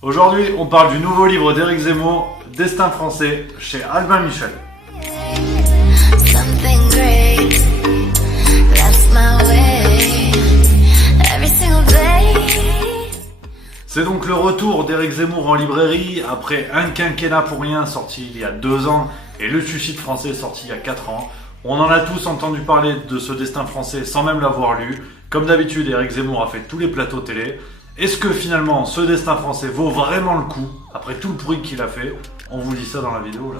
Aujourd'hui, on parle du nouveau livre d'Éric Zemmour, Destin français, chez Albin Michel. Something great, that's my way, every single day. C'est donc le retour d'Éric Zemmour en librairie après Un quinquennat pour rien sorti il y a 2 ans et Le suicide français sorti il y a 4 ans. On en a tous entendu parler de ce Destin français sans même l'avoir lu. Comme d'habitude, Éric Zemmour a fait tous les plateaux télé. Est-ce que finalement ce Destin français vaut vraiment le coup après tout le bruit qu'il a fait? On vous dit ça dans la vidéo là.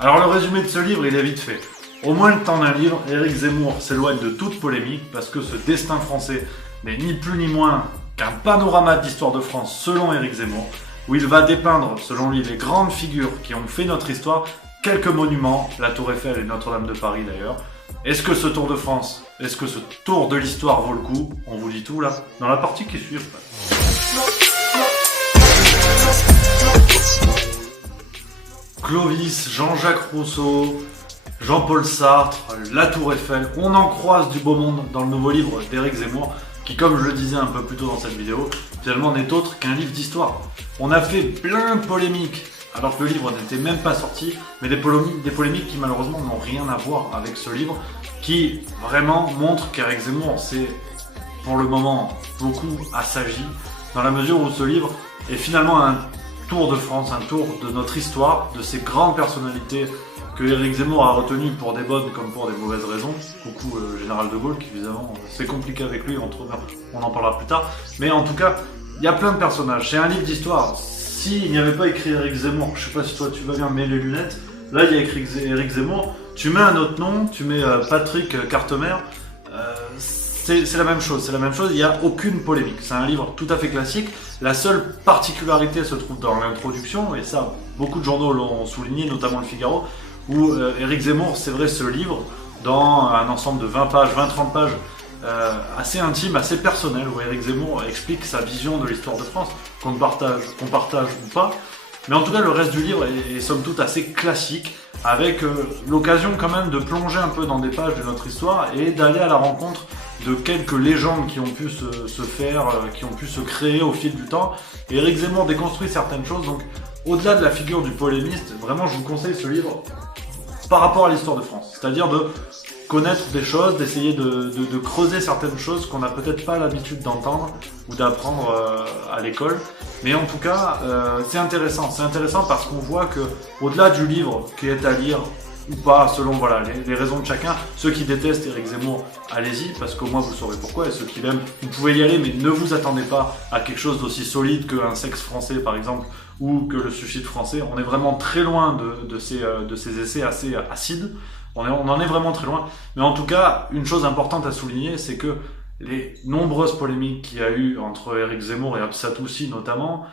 Alors le résumé de ce livre, il est vite fait. Au moins le temps d'un livre, Éric Zemmour s'éloigne de toute polémique parce que ce Destin français n'est ni plus ni moins qu'un panorama d'histoire de France selon Éric Zemmour, où il va dépeindre, selon lui, les grandes figures qui ont fait notre histoire, quelques monuments, la Tour Eiffel et Notre-Dame de Paris d'ailleurs. Est-ce que ce Tour de France, est-ce que ce tour de l'histoire vaut le coup? On vous dit tout là, dans la partie qui suit. Clovis, Jean-Jacques Rousseau, Jean-Paul Sartre, la Tour Eiffel, on en croise du beau monde dans le nouveau livre d'Éric Zemmour, qui, comme je le disais un peu plus tôt dans cette vidéo, finalement n'est autre qu'un livre d'histoire. On a fait plein de polémiques, alors que le livre n'était même pas sorti, mais des polémiques qui malheureusement n'ont rien à voir avec ce livre, qui vraiment montre qu'Éric Zemmour s'est, pour le moment, beaucoup assagi, dans la mesure où ce livre est finalement un tour de France, un tour de notre histoire, de ces grandes personnalités que Éric Zemmour a retenues pour des bonnes comme pour des mauvaises raisons. Coucou Général de Gaulle, qui évidemment c'est compliqué avec lui, on en parlera plus tard. Mais en tout cas, il y a plein de personnages. C'est un livre d'histoire. S'il n'y avait pas écrit Éric Zemmour, je sais pas si toi tu vas bien mettre les lunettes, là il y a écrit Éric Zemmour, tu mets un autre nom, tu mets Patrick Cartemer, c'est la même chose, il n'y a aucune polémique. C'est un livre tout à fait classique. La seule particularité se trouve dans l'introduction, et ça, beaucoup de journaux l'ont souligné, notamment Le Figaro, où Éric Zemmour, c'est vrai, se livre dans un ensemble de 20 pages, 20-30 pages, assez intime, assez personnel, où Éric Zemmour explique sa vision de l'histoire de France, qu'on partage ou pas. Mais en tout cas, le reste du livre est somme toute assez classique, avec l'occasion quand même de plonger un peu dans des pages de notre histoire et d'aller à la rencontre de quelques légendes qui ont pu se faire, qui ont pu se créer au fil du temps. Et Éric Zemmour déconstruit certaines choses, donc au-delà de la figure du polémiste, vraiment je vous conseille ce livre par rapport à l'histoire de France. C'est-à-dire de connaître des choses, d'essayer de creuser certaines choses qu'on n'a peut-être pas l'habitude d'entendre ou d'apprendre à l'école. Mais en tout cas, c'est intéressant. C'est intéressant parce qu'on voit que, au-delà du livre qui est à lire ou pas, selon voilà les raisons de chacun, ceux qui détestent Éric Zemmour, allez-y, parce qu'au moins vous saurez pourquoi, et ceux qui l'aiment, vous pouvez y aller, mais ne vous attendez pas à quelque chose d'aussi solide qu'un sexe français, par exemple, ou que le suicide français. On est vraiment très loin de ces essais assez acides. On en est vraiment très loin. Mais en tout cas, une chose importante à souligner, c'est que les nombreuses polémiques qu'il y a eu entre Éric Zemmour et Absatoussi notamment,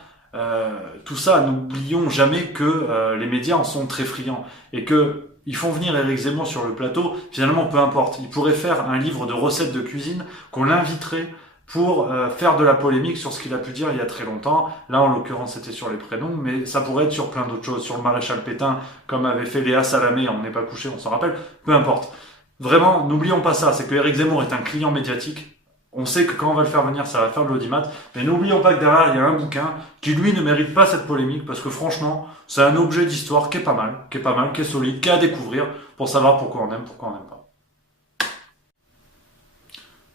tout ça, n'oublions jamais que les médias en sont très friands. Et que ils font venir Éric Zemmour sur le plateau, finalement peu importe. Il pourrait faire un livre de recettes de cuisine, qu'on l'inviterait pour faire de la polémique sur ce qu'il a pu dire il y a très longtemps. Là, en l'occurrence, c'était sur les prénoms, mais ça pourrait être sur plein d'autres choses, sur le maréchal Pétain, comme avait fait Léa Salamé, on n'est pas couché, on s'en rappelle, peu importe. Vraiment, n'oublions pas ça, c'est que Éric Zemmour est un client médiatique. On sait que quand on va le faire venir, ça va faire de l'audimat, mais n'oublions pas que derrière, il y a un bouquin qui, lui, ne mérite pas cette polémique, parce que franchement, c'est un objet d'histoire qui est pas mal, qui est solide, qui est à découvrir, pour savoir pourquoi on aime, pourquoi on n'aime pas.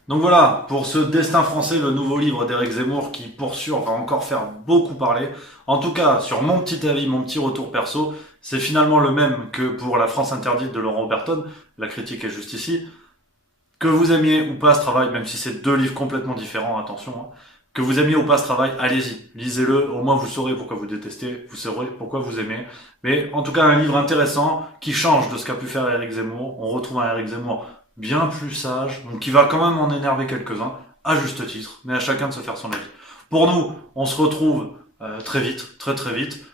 Donc voilà, pour ce Destin français, le nouveau livre d'Éric Zemmour qui, pour sûr, va encore faire beaucoup parler. En tout cas, sur mon petit avis, mon petit retour perso, c'est finalement le même que pour La France interdite de Laurent Oberton, la critique est juste ici. Que vous aimiez ou pas ce travail, même si c'est 2 livres complètement différents, attention, hein, que vous aimiez ou pas ce travail, allez-y, lisez-le, au moins vous saurez pourquoi vous détestez, vous saurez pourquoi vous aimez. Mais en tout cas, un livre intéressant qui change de ce qu'a pu faire Éric Zemmour. On retrouve un Éric Zemmour bien plus sage, donc qui va quand même en énerver quelques-uns, à juste titre, mais à chacun de se faire son avis. Pour nous, on se retrouve très vite, très vite.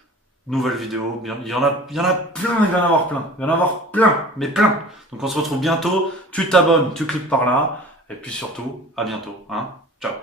Nouvelle vidéo, il y en a plein, il va y en avoir plein, mais plein. Donc on se retrouve bientôt, tu t'abonnes, tu cliques par là, et puis surtout, à bientôt, hein. Ciao.